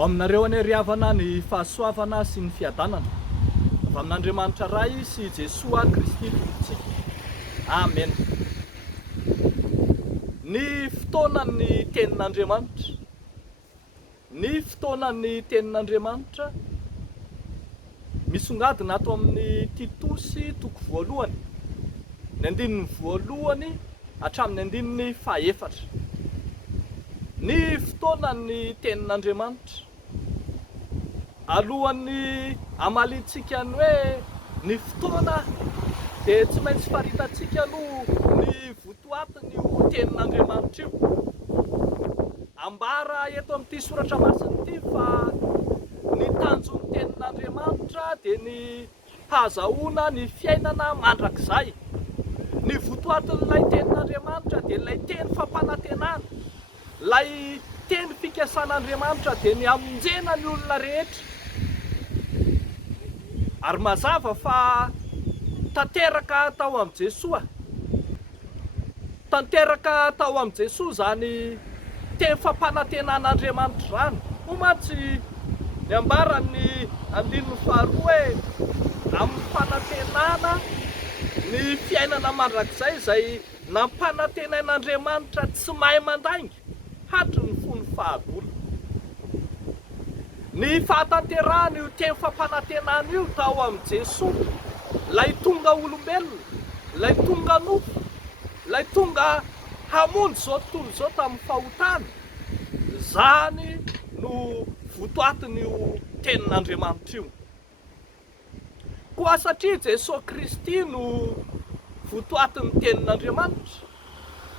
ho aminareo any ry havana ny fahasoavana sy ny fiadanana avy amin'Andriamanitra ray sy Jesoa Kristy tompontsika. Amen. Ny fotoanan'ny tenin'Andriamanitra, ny fotoanan'ny tenin'Andriamanitra misongadina ato amin'ny Titosy toko voalohany, ny andininy voalohany hatramin'ny andininy fahaefatra. Ny fotoanan'ny tenin'Andriamanitra alohan'ny amalintsika ny hoe ny fotoana dia tsy maintsy faritantsika aloha ny votoatiny io tenin'Andriamanitra io. Ambara eto amin'ity soratra masina ity fa ny tanjon'ny tenin'Andriamanitra dia ny hahazahoana ny fiainana mandrakizay. Ny votoatin'ilay tenin'Andriamanitra dia ilay teny fampanantenana, ilay teny fikasan'Andriamanitra dia ny hamonjena ny olona rehetra. Ary mazava fa tanteraka tao amin'i Jesoa, tanteraka tao amin'i Jesoa zany teny fampanantenan'Andriamanitra zany. Omatsy ny ambaran'ny andininy faharoa hoe amin'ny fanantenana ny fiainana mandrakizay izay nampanantenain'Andriamanitra tsy mahay mandainga hatry ny fony fahagola. Ny fahatanterahana io teny fampanantenana io tao amin'i Jesoa, lay tonga olombelona, lay tonga nofo, lay tonga hamonjy zao tontolo zao tamin'ny fahotana, zany no votoatin'io tenin'Andriamanitra io. Koa satria Jesosy Kristy no votoatin'ny tenin'Andriamanitra,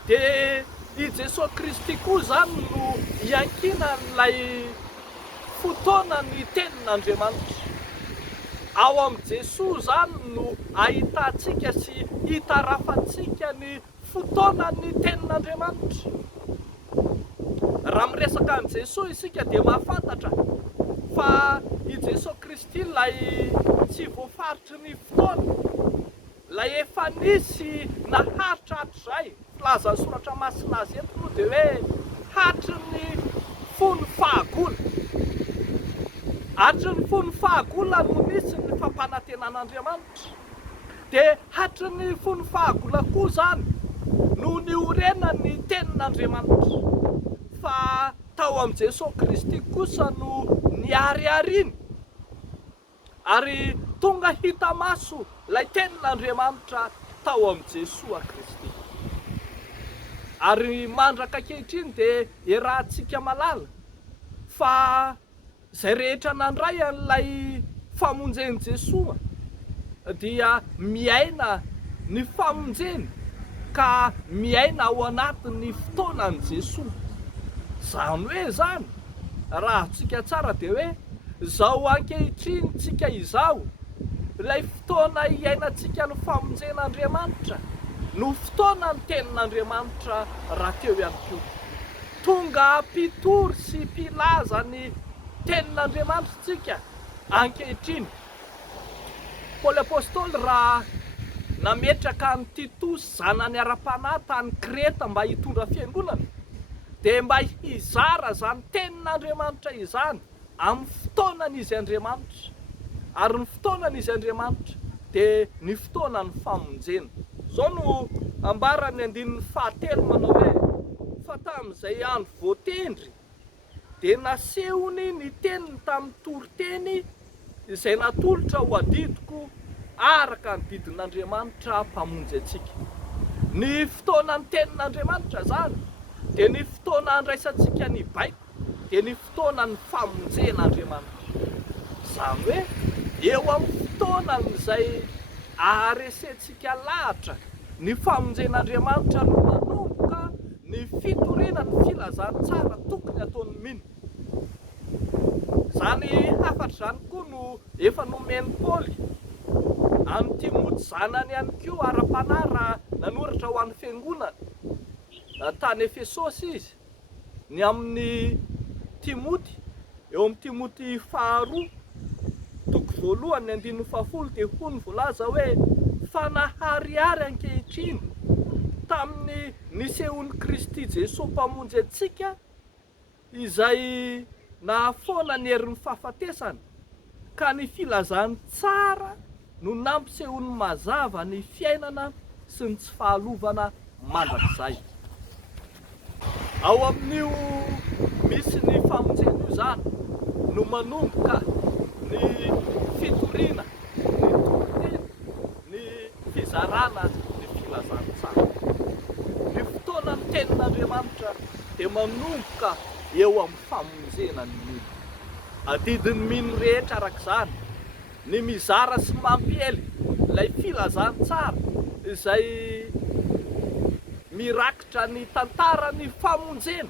dia i Jesosy Kristy koa zany no iankina n'ilay fotoanan'ny tenin'Andriamanitra. Ao amin'i Jesosy zany no ahitantsika sy hitarafantsika ny fotoanan'ny tenin'Andriamanitra. Raha miresaka an'i Jesosy isika dia mahafantatra fa i Jesosy Kristy lay tsy voafaritry ny fotoana, lay efa nisy naharitra hatrizay. Filaza ny soratra masina azy eto moa dia hoe hatry ny fony fahagola. Hatry ny fony fahagola no nisy ny fampanantenan'Andriamanitra, dia hatry ny fony fahagola koa zany no niorenan'ny tenin'Andriamanitra. Fa tao amin'i Jesosy Kristy kosa no niariariany, ary tonga hita maso lay tenin'Andriamanitra tao amin'i Jesosy Kristy. Ary mandraka ankehitriny dia iarahantsika malala fa izay rehetra nandray an'ilay famonjen'i Jesosy dia miaina ny famonjeny ka miaina ao anatin'ny fotoanan'i Jesosy. Zany hoe zany, raha tsika tsara dia hoe izao ankehitriny tsika izao, ilay fotoana iainantsika ny famonjen'Andriamanitra no fotoana ny tenin'Andriamanitra raha teo ihany koa. Tonga mpitory sy mpilaza ny tenin'Andriamanitra tsika ankehitriny. Paoly apôstôly raha nametraka ny Titosy zanany ara-panahy tany Kreta mba hitondra fiangonana, dia mba hizara zany tenin'Andriamanitra izany amin'ny fotoanan'izy Andriamanitra. Ary ny fotoanan'izy Andriamanitra dia ny fotoanan'ny famonjena. Zao no ambaran'ny andininy fahatelo manao hoe fa tamin'izay andro voatendry dia nasehony ny teniny tamin'ny toriteny izay natolotra ho adidiko araka ny didin'Andriamanitra mpamonjy antsika. Ny fotoanan'ny tenin'Andriamanitra zany dia ny fotoana andraisantsika ny baiko, dia ny fotoanan'ny famonjen'Andriamanitra. Zany hoe eo amin'ny fotoanan'izay aharesentsika lahatra ny famonjen'Andriamanitra no manomboka ny fitoriana ny filazany tsara tokony ataon'ny mino. Zany hafatra zany koa no efa nomeny Paoly amin'ny Timoty zanany ihany koa ara-panahy raha nanoratra ho an'ny fiangonana tany Efesosy izy, ny amin'ny Timoty, eo amin'ny Timoty faharoa toko voalohany ny andininy fahafolo dia hoy ny voalaza hoe fanaharihary ankehitriny tamin'ny nisehon'i Kristy Jesosy mpamonjy antsika izay na foana ny herin'ny fahafatesana ka ny filazany tsara no nampisehony mazava ny fiainana sy ny tsy fahalovana mandrakizay. Ao amin'io misy ny famonjena io zany no manomboka ny fitoriana, ny toritena, ny fizarana, ny filazany tsara. Ny fotoana ny tenin'Andriamanitra dia manomboka eo amin'ny famonjena ny mino. Adidin'ny mino rehetra arak'izany, ny mizara sy mampiely ilay filazany tsara izay mirakitra ny tantarany famonjena,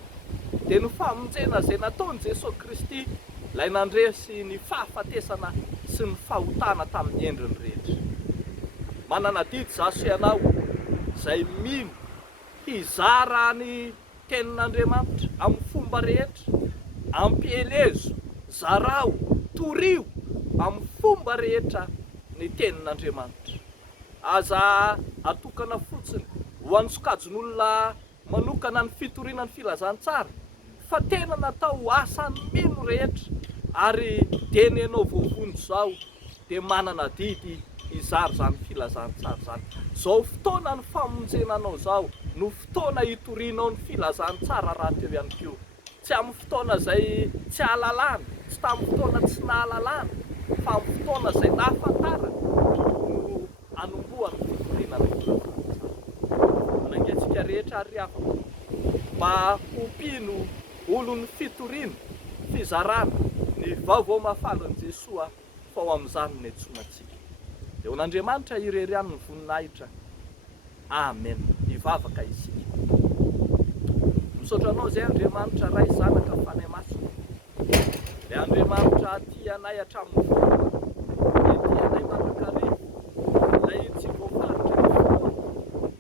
dia ny famonjena izay nataony Jesosy Kristy ilay nandresy ny fahafatesana sy ny fahotana tamin'ny endriny rehetra. Manana didy zaho sy ianao izay mino hizara ny tenin'Andriamanitra amin'ny fomba rehetra, ampielezo, zarao, torio amin'ny fomba rehetra ny tenin'Andriamanitra. Aza atokana fotsiny ho an'ny sokajin'olona manokana ny fitoriana ny filazany tsara, fa tena natao asan'ny mino rehetra, ary dia ny ianao voavony zao dia manana didy izary zany filazany tsara zany. Zao fotoana ny famonjenanao zao no fotoana hitorianao ny filazany tsara raha teo ihany koa. Tsy amin'ny fotoana izay tsy ahalalana, tsy tamin'ny fotoana tsy nahalalana, fa amin'ny fotoana izay nahafantarana no anombohany fitoriana ny filazany tsara. Manangentsika rehetra ary afaka mba hompino olon'ny fitoriana, fizarana, ny vaovao mahafaly Jesosy fa ho amin'izany ny antsoinantsika. Eo n'Andriamanitra irery ny voninahitra. Amen. Hivavaka isika. Misaotra anao izay Andriamanitra ray zanaka fanahy masina. Ilay Andriamanitra tia anay hatramin'ny voalohany, dia tia anay mandrakariva, ilay tsy voafaritra ny fotoana,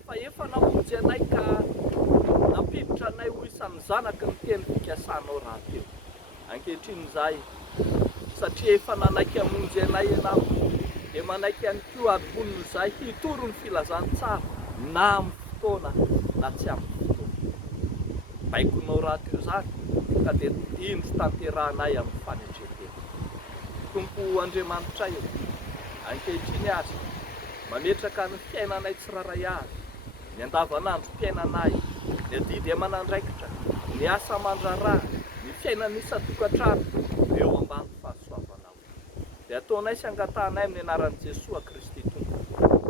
fa efa namonjy anay ka nampiditra anay ho isan'ny zanaky ny teny fikasanao raha teo. Ankehitriny izay, satria efa nanaiky hamonjy anay ianao, dia manaiky ihany koa adiboniny izay hitoro ny filazany tsara na amin'ny fotoana na tsy amin'ny fotoana. Baikonao raha teo zany ka dia indro tanterahanay amin'ny fanetretena. Tompo Andriamanitra eo, ankehitriny azy mametraka ny fiainanay tsiraray avy, ny andavanandrom-piainanay, ny adidy aman'andraikitra, ny asa aman-draharaha, ny fiainana isan-tokantrano eo ambany fahasoavanao. Dia ataonay sy angatanay amin'ny anaran'i Jesosy Kristy Tompo.